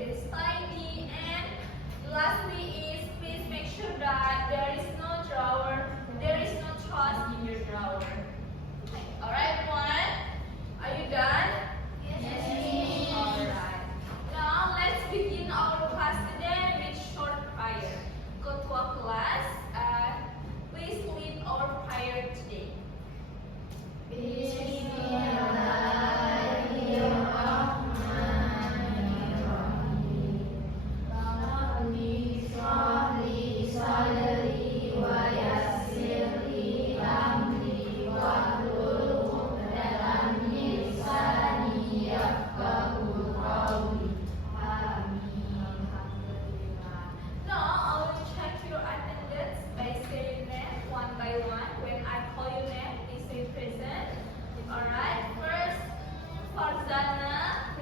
there is tidy, and lastly is please make sure that there is no drawer, there is no trash in your drawer. Alright, everyone? Are you done? Yes, Miss. Alright. Now let's begin our class today with short prayer. Ketua kelas, please lead our prayer today. Now I will check your attendance by saying name one by one. When I call your name, please say present. Alright, first Farzana,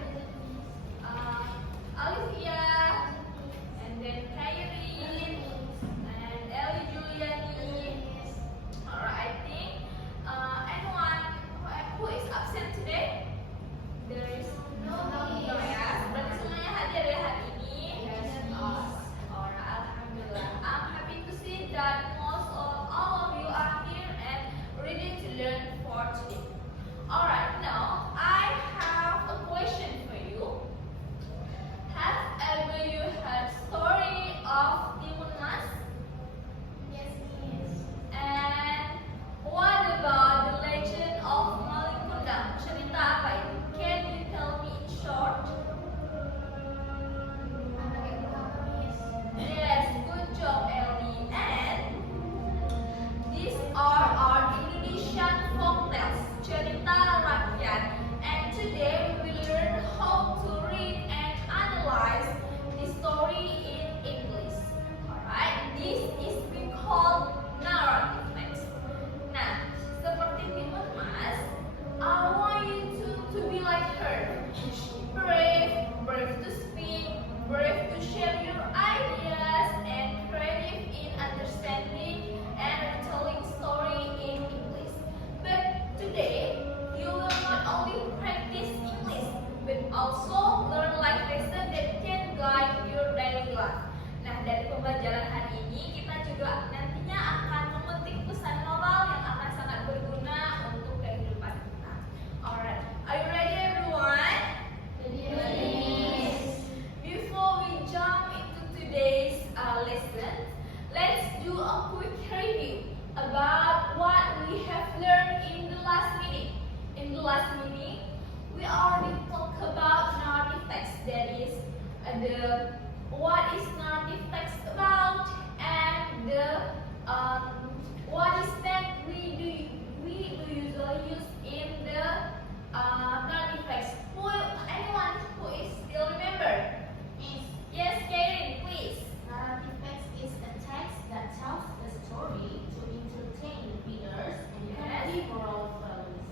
Alivia, and then Kairin, and Ellie Juliani. Alright, I think anyone who is absent today? There is no ya. Berarti semuanya hadir ya hari ini. Alright, alhamdulillah. I'm happy to see that most of all of you are here and ready to learn for today. Alright, now I have a question for you. Have ever you heard story of Timun Mas? Yes, Miss. And what about the legend of Malin Kundang? Cerita apa itu? Can you tell me in short? Yes, good job, Ellie. And these are our Indonesian folk tales, cerita rakyat. And today we will learn how to read and analyze the story in English. Alright, this is we call narrative text. Nah, seperti Timun Mas, I want you to be like her. Brave, brave to speak, brave to share your ideas, and creative in understanding and retelling story in English. But today, you will not only practice English, but also learn life lesson that can guide your daily life. Nah, dari pembelajaran hari ini, kita juga nantinya akan memetik pesan moral yang akan sangat berguna untuk kehidupan kita. Alright, are you ready everyone? Before we jump into today's lesson, let's do a quick review about what we have learned in the last meeting. In the last meeting, we already talked about narrative text. That is the what is narrative text about and the what is that we usually use in the narrative text. Anyone who is still remember? Yes, Karen, please. Narrative text is a text that tells a story to entertain readers and convey moral values.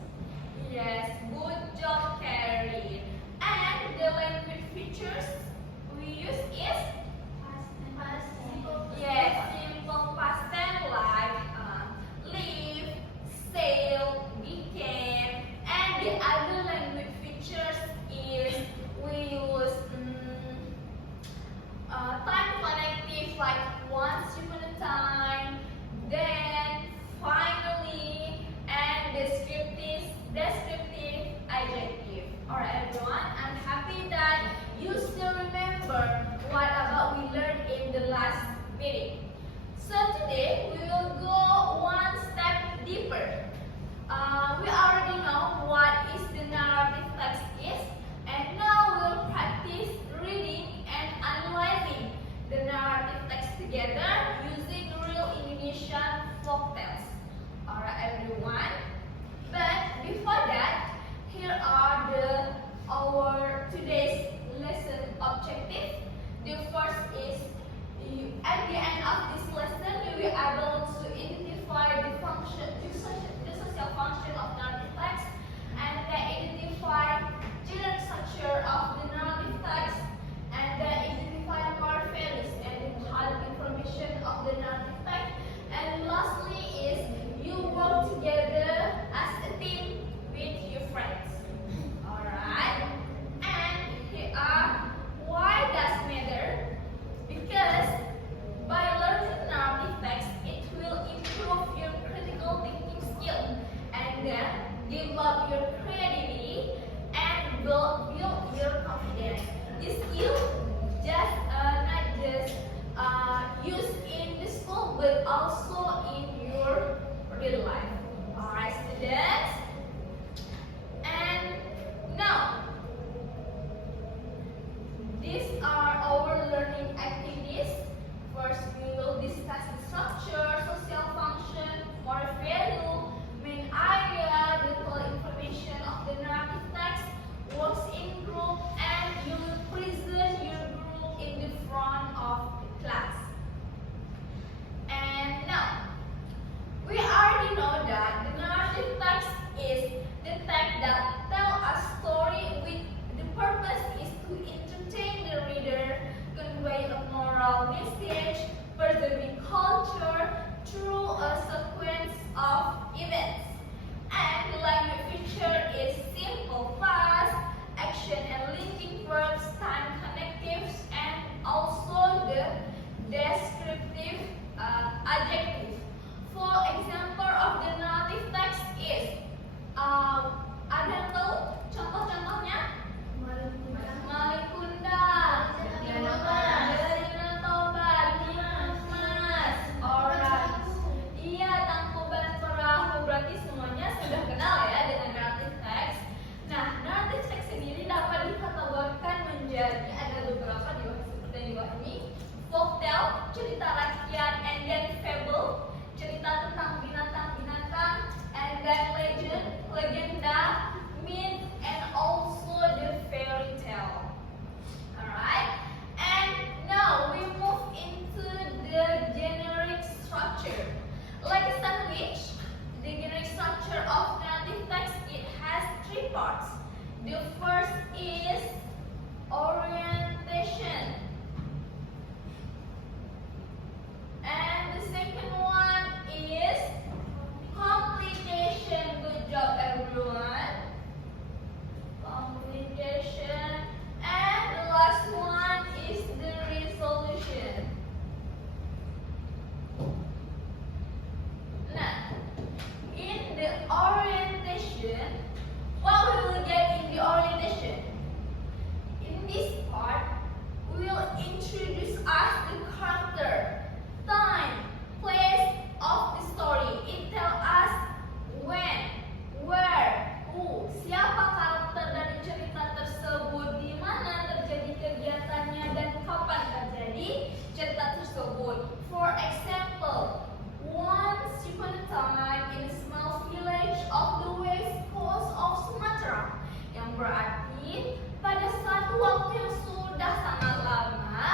Yes, good job, Karen. And the language features we use is yes, simple past tense like live, sail, became, and the other language features is we use time connective like once upon a time, then, finally, and descriptive adjective. Alright everyone, I'm happy that you still remember what about we learned in the last meeting. So today we will go one step deeper. We already know what is parts. The first is orientation. And the second one is complication. Good job, everyone. Complication. And the last one is the resolution. Now, in the orientation, what we will get in the orientation? In this part, we will introduce us the character, time, place of the story. It tells us when, where, who, siapa karakter dari cerita tersebut, di mana terjadi kegiatannya, dan kapan terjadi cerita tersebut. For example, once upon a time in a small village of the west coast of Sumatera, yang berarti pada suatu waktu yang sudah sangat lama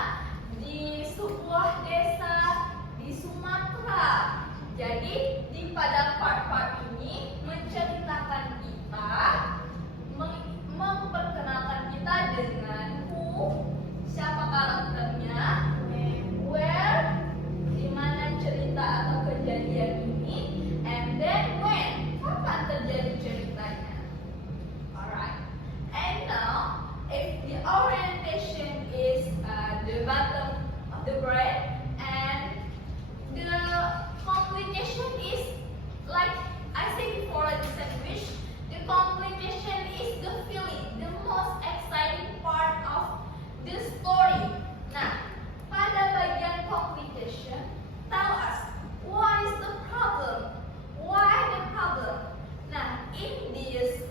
di sebuah desa di Sumatera. Jadi pada part-part ini menceritakan kita, memperkenalkan kita dengan who, siapa karakternya, where, di mana cerita atau kejadian ini, and then when, kapan terjadi ceritanya. Alright, and now if the orientation is the bottom of the bread, and the complication is like I said before, the sandwich. The complication is the feeling, the most exciting part of the story. Nah, pada bagian complication, tell us what is the problem? Why the problem? Nah, in this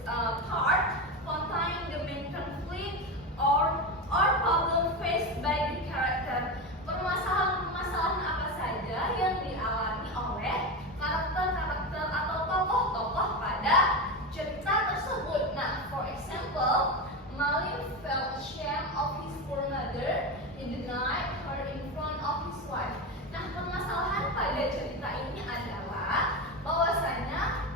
part containing the main conflict or problem faced by the character, permasalahan-permasalahan apa saja yang dialami oleh karakter-karakter atau tokoh-tokoh pada cerita tersebut. Nah, for example, Malin felt shame of his poor mother. He denied her in front of his wife. Nah, permasalahan pada cerita ini adalah bahwasanya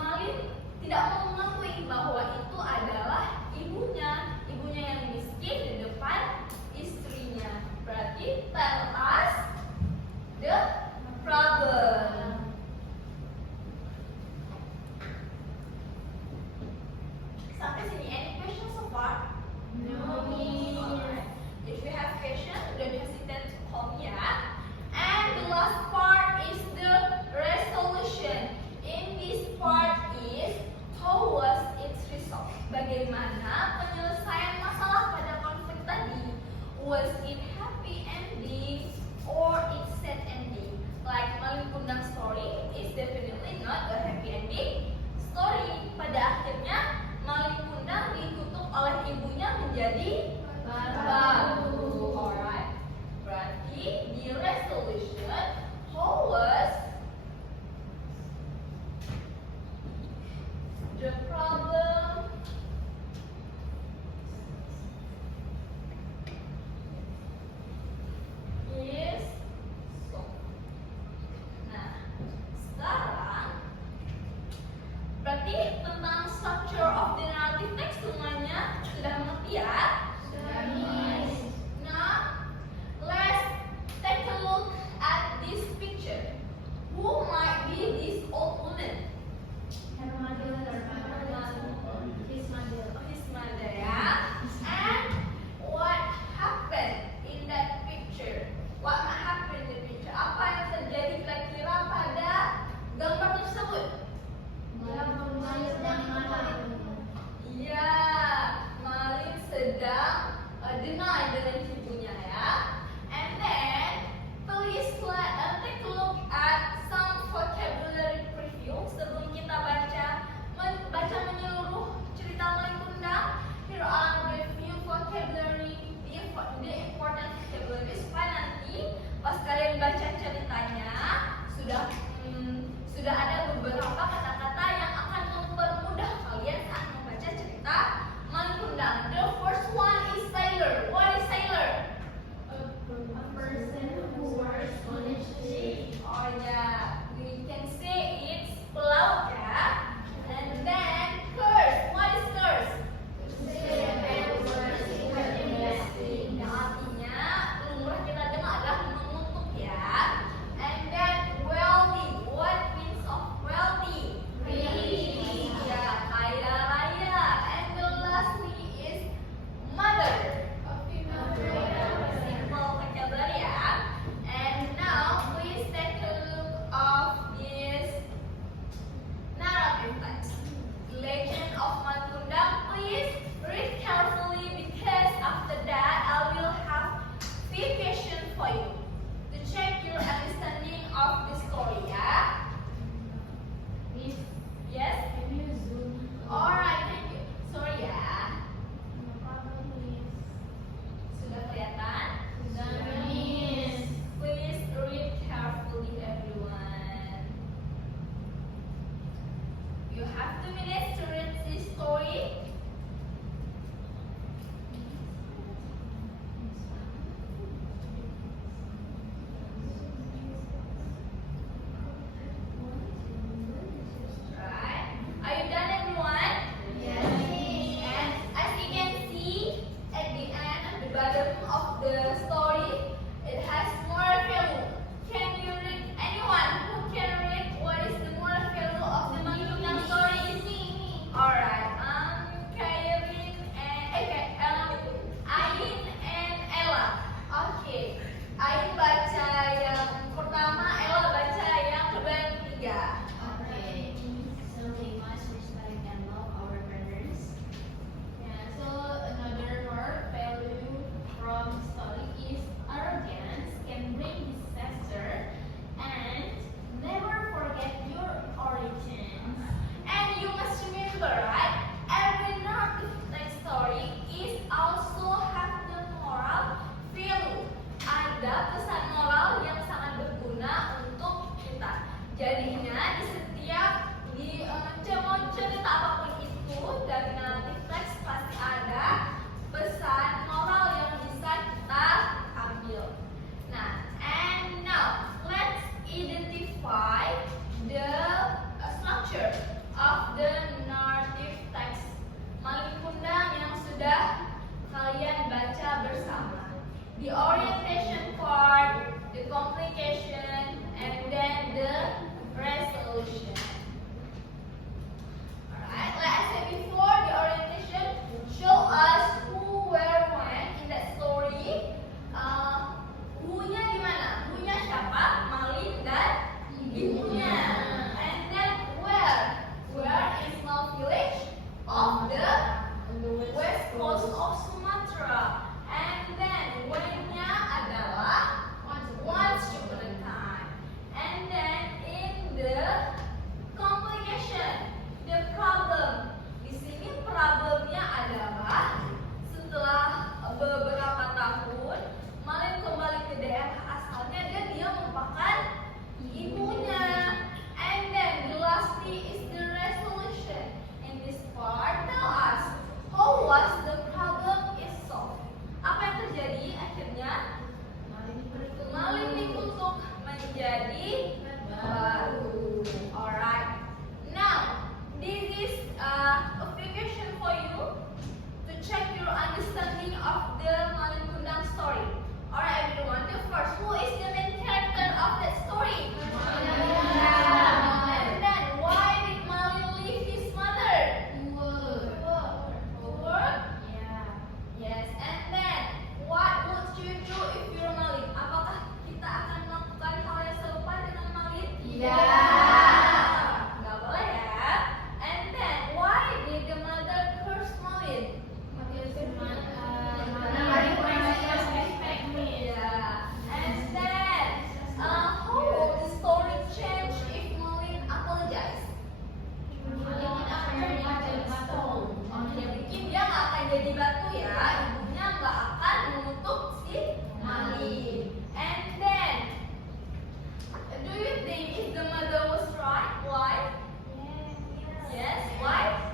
Malin tidak mau mengakui bahwa itu adalah ibunya yang miskin di depan istrinya. Berarti tell us the problem. Sampai sini, any questions so far? No. Alright. If you have questions, don't hesitate to call me, ya. And the last part is the resolution. In this part is how was its result? Bagaimana penyelesaian masalah pada konflik tadi? Was it happy ending or it sad ending? Like Malin Kundang story is definitely not a happy ending story. Pada akhirnya Malin Kundang dikutuk oleh ibunya menjadi batu. Alright. Berarti di resolution, how was the problem is solved. Nah, sekarang berarti tentang structure of the narrative text semuanya sudah mengerti, ya? Nice. Now, let's take a look at this picture. Who might be this old woman? juga, right? Every narrative text story is also have the moral value. Ada pesan moral yang sangat berguna untuk kita. Jadinya di setiap cerita apapun itu dari narrative text pasti ada pesan moral yang bisa kita ambil. Nah, and now let's identify the structure of the narrative text. Malin Kundang yang sudah kalian baca bersama. The orientation part, the complication, and then the resolution. Alright, like I said before, the orientation show us who, where, when in that story. Who-nya di mana? Who-nya siapa? Malin dan ibunya. And then where? Where is small village of the west coast of Sumatra. And then when-nya adalah once upon a time. And then in the complication, the problem. Di sini problemnya adalah setelah beberapa tahun Malin kembali ke daerah asalnya dan dia melupakan ibunya. And then lastly is the resolution. In this part tell us how was the problem is solved. Apa yang terjadi akhirnya? Malin dikutuk menjadi baru. Alright. Now this is a question for you to check your understanding of the Malin Kundang story. Alright everyone, the first, who is the main character of that story? And then why did Malin leave his mother? Work? Yes. And then what would you do if you're Malin? Apakah kita akan melakukan hal yang serupa dengan Malin? Nggak boleh ya. And then why did the mother curse Malin? And then how would the story change if Malin apologize? Ya mungkin dia nggak akan jadi batu ya, ibunya nggak akan mengutuk si Malin. And then do you think if the mother was right? Why? Yes, why?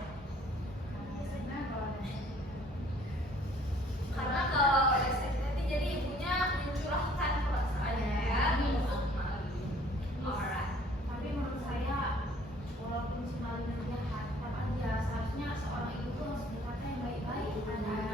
Karena kalau ada sakit hati jadi ibunya mencurahkan perasaannya ya untuk Malin. Alright. Tapi menurut saya, walaupun si Malin jahat, tetap aja seharusnya seorang ibu tuh harus berkata yang baik-baik kepada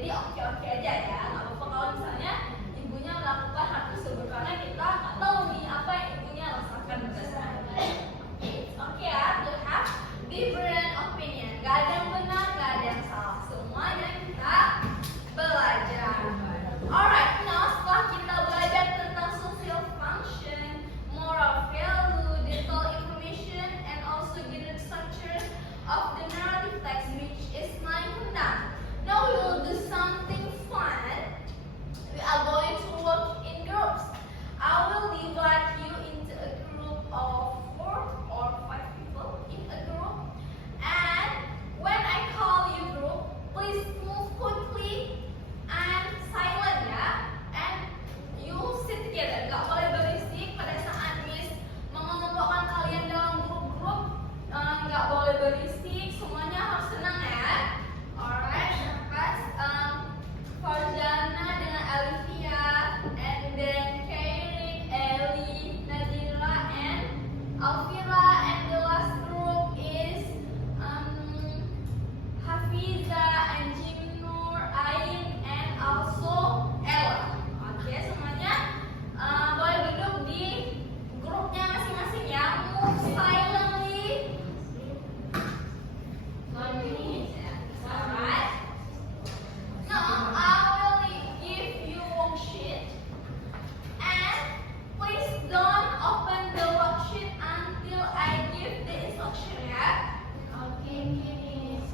Jadi oke-oke aja ya, nggak apa-apa kalau misalnya ibunya melakukan hal tersebut karena kita nggak tahu nih apa yang ibunya rasakan berdasarkan. It's okay ya to have different opinion. Gak ada yang benar, gak ada yang salah. Semuanya kita belajar. Alright, now setelah kita belajar tentang social function, moral value, detailed information, and also the structure of the narrative text, which is mindfulness. Now we will do something fun. We are going to work in groups. I will divide you into a group of 4 or 5 people in a group. And when I call you group, please move quickly and silent ya. And you sit together. Gak boleh berisik pada saat Miss mengelompokkan kalian dalam grup-grup. Gak boleh berisik. Semuanya harus tenang ya. Alright, first Farzana dengan Alivia, and then Kairin, Ellie, Nadira, and Alvira, and the last group is Hafiza and Jimnur, Ain, and also Ella. Oke, semuanya boleh duduk di grupnya masing-masing ya. Move silently. Alright. Now I will give you worksheet, and please don't open the worksheet until I give the instruction ya. Okay, Miss.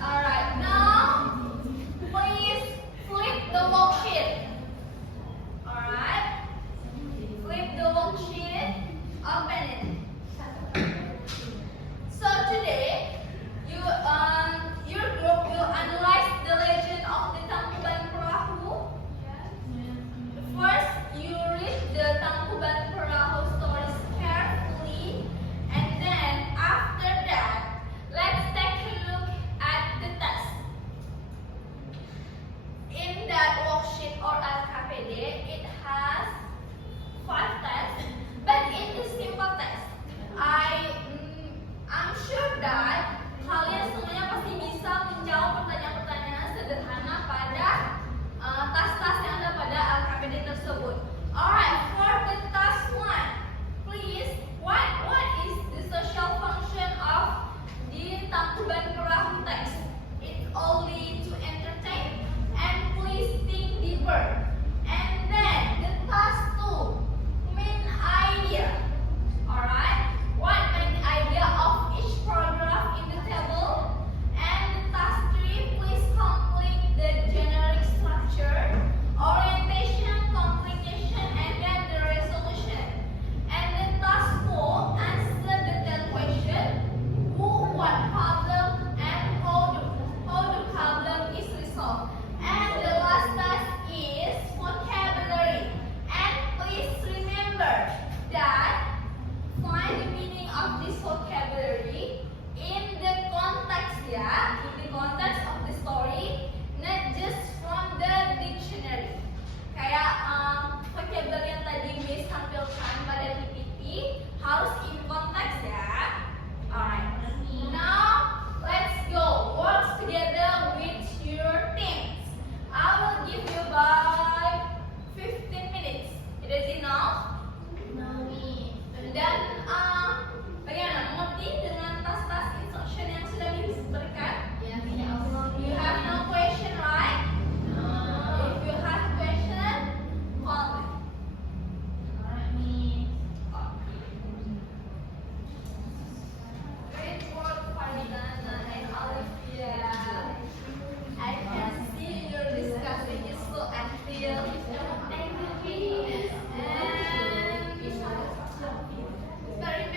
Alright, now please flip the worksheet. Alright, flip the worksheet, open it. So today, your group will analyze the legend of the Tangkuban Perahu. First, you read the Tangkuban Perahu stories carefully, and then after that, let's take a look at the test. In that worksheet or LKPD, it has 5 tests, but in the simple test, I'm sure that kalian semuanya pasti bisa menjawab pertanyaan-pertanyaan sederhana pada tas-tas yang ada pada LKPD tersebut. Alright, for the task 1, please, what is the social function of the Tangkuban Perahu text? It's only to entertain, and please think deeper. And then the task 2, main idea. Alright, what main idea of each paragraph in the table? And the task 3, please complete the generic structure, orientation, complication, and then the resolution. And the task 4, answer the 10 question: who, what problem, and how the problem is resolved. And the last task is vocabulary. And please remember that find the meaning of this vocabulary in the context ya, in the context of the story, not just from the dictionary. Kayak vocabulary yang tadi Miss tampilkan pada PPT harus in context ya. Alright, now let's go. Work together with your teams. I will give you about 15 minutes. It is enough? No, Miss. Dan bagaimana mengerti dengan tas-tas instruction yang sudah diberikan? Yes, ya Allah. You have no question, right? If you have question, call me. Alright, Miss. Great work, Faridana and Olivia. I can see your discussing is so active. Thank you, Miss. And very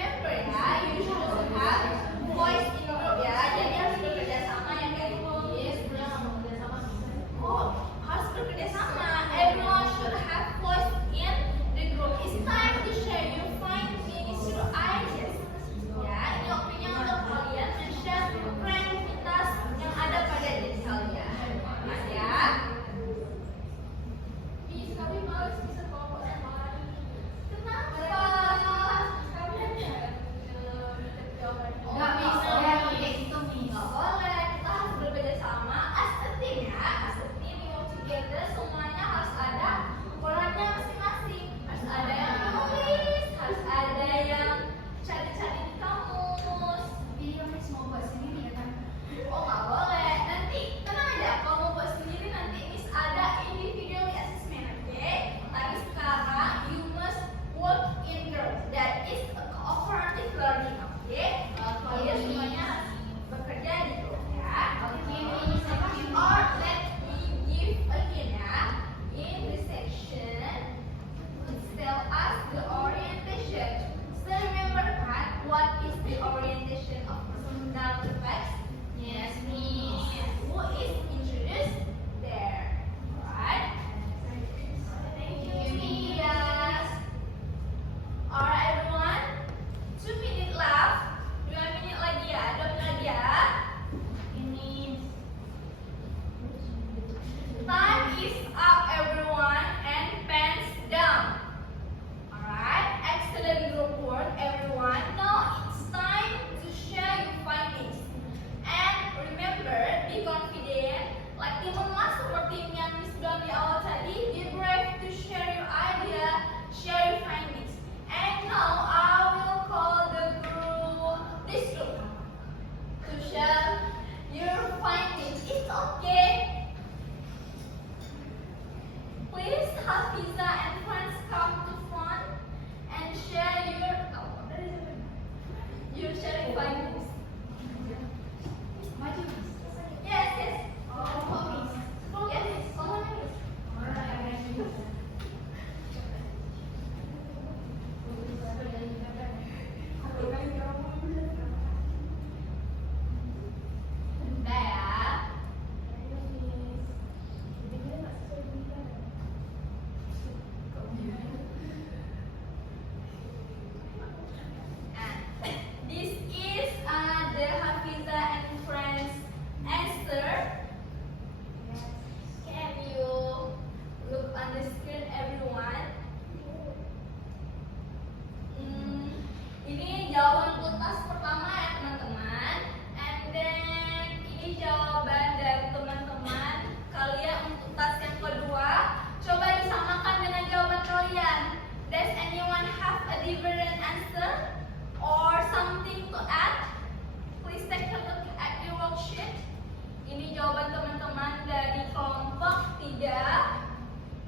Ini jawaban teman-teman dari kelompok 3.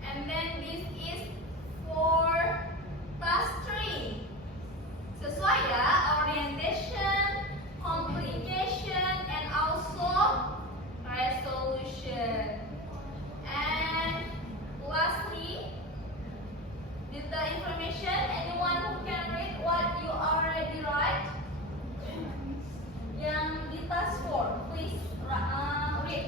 And then this is for task 3. Sesuai ya, orientation, communication, and also resolution. And lastly, the information, anyone who can read what you already write? Yang di task 4, please read.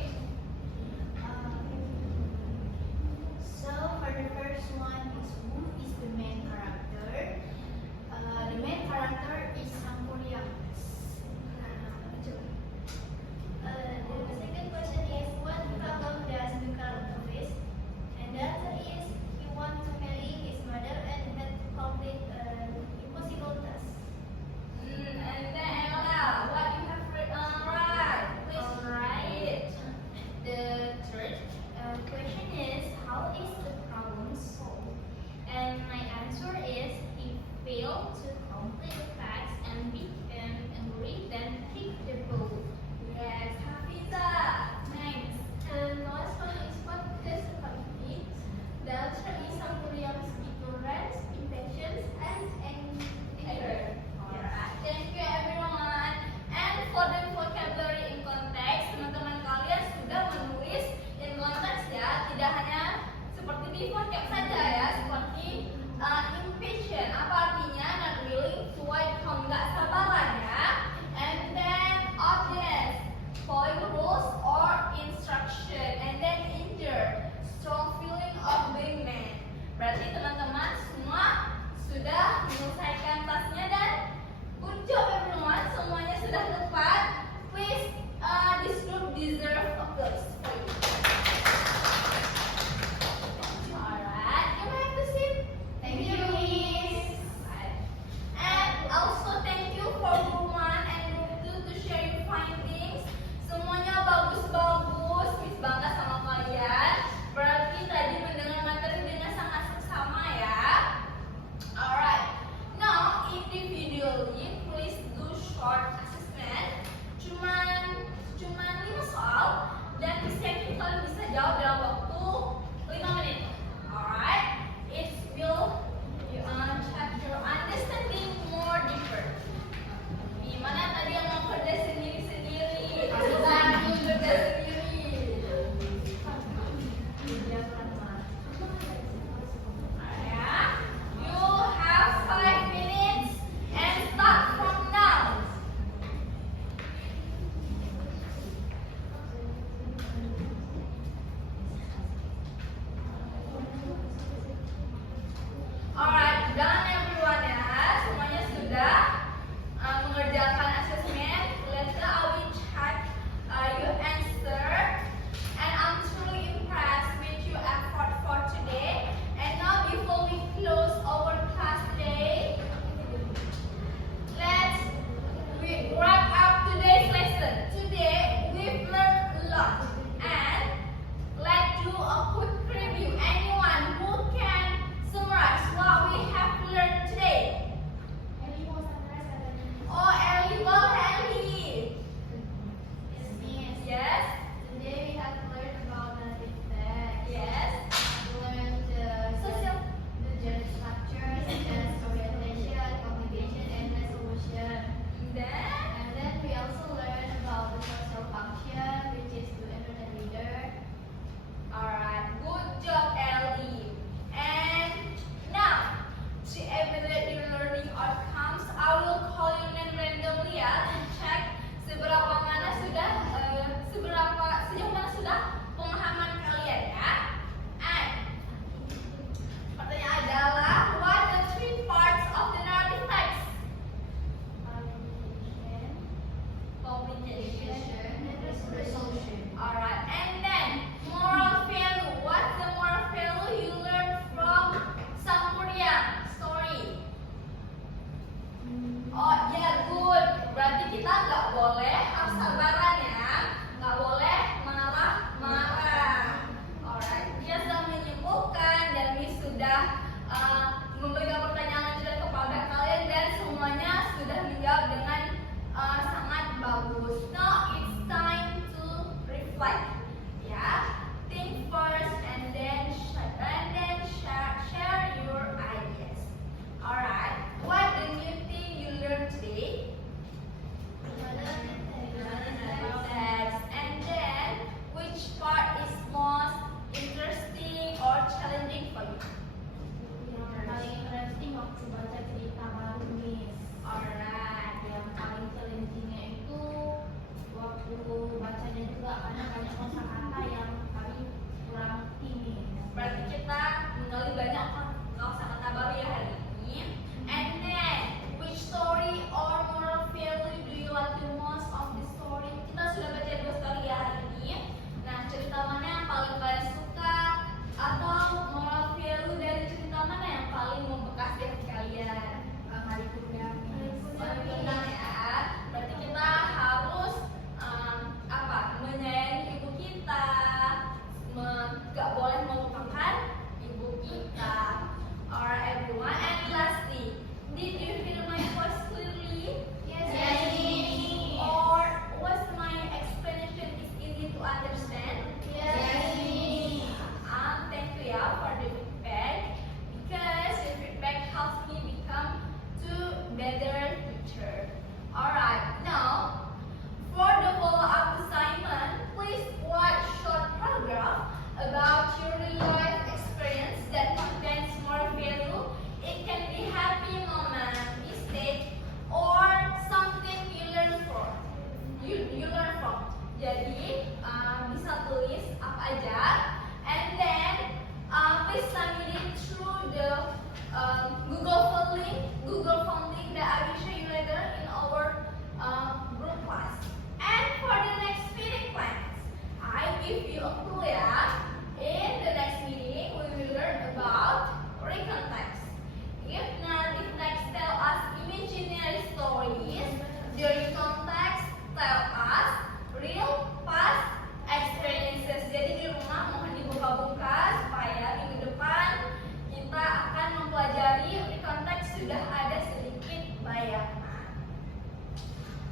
sudah ada sedikit bayangan.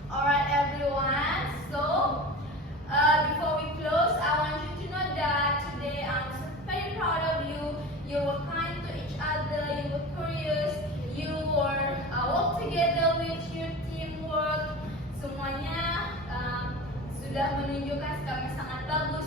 Alright everyone, so before we close, I want you to know that today I'm very proud of you. You were kind to each other, you were curious, you were work together with your teamwork. Semuanya sudah menunjukkan sikap yang sangat bagus.